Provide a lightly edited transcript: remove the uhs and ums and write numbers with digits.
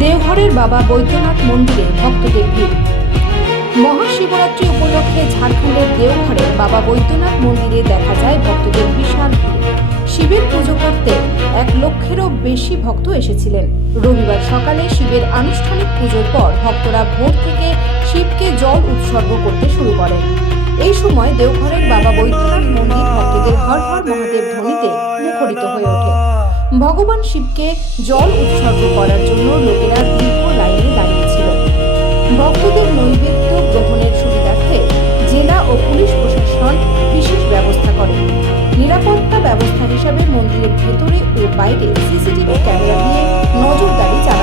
দেওঘরের বাবা বৈদ্যনাথ মন্দিরে ভক্তদের ভিড়। মহাশিবরাত্রি উপলক্ষে ঝাড়খণ্ডের দেওঘরের বাবা বৈদ্যনাথ মন্দিরে দেখা যায় ভক্তদের বিশাল ভিড়। শিবের পুজো করতে 1 লক্ষেরও বেশি ভক্ত এসেছিলেন। রবিবার সকালে শিবের আনুষ্ঠানিক পুজোর পর ভক্তরা ভোর থেকে শিবকে জল উৎসর্গ করতে শুরু করেন। এই সময় দেওঘরের বাবা বৈদ্যনাথ মন্দির ভক্তদের হর হর মহাদেব ধ্বনিতে মুখরিত হয়ে ওঠে। ভগবান শিবকে জল উৎসর্গ করার জন্য লোকেরা দীর্ঘ লাইনে দাঁড়িয়েছিল। ভক্তদের নৈবেদ্য গ্রহণের সুবিধার্থে জেলা ও পুলিশ প্রশাসন বিশেষ ব্যবস্থা করে। নিরাপত্তা ব্যবস্থা হিসাবে মন্দিরের ভেতরে ও বাইরে সিসিটিভি ক্যামেরা দিয়ে নজরদারি চালানো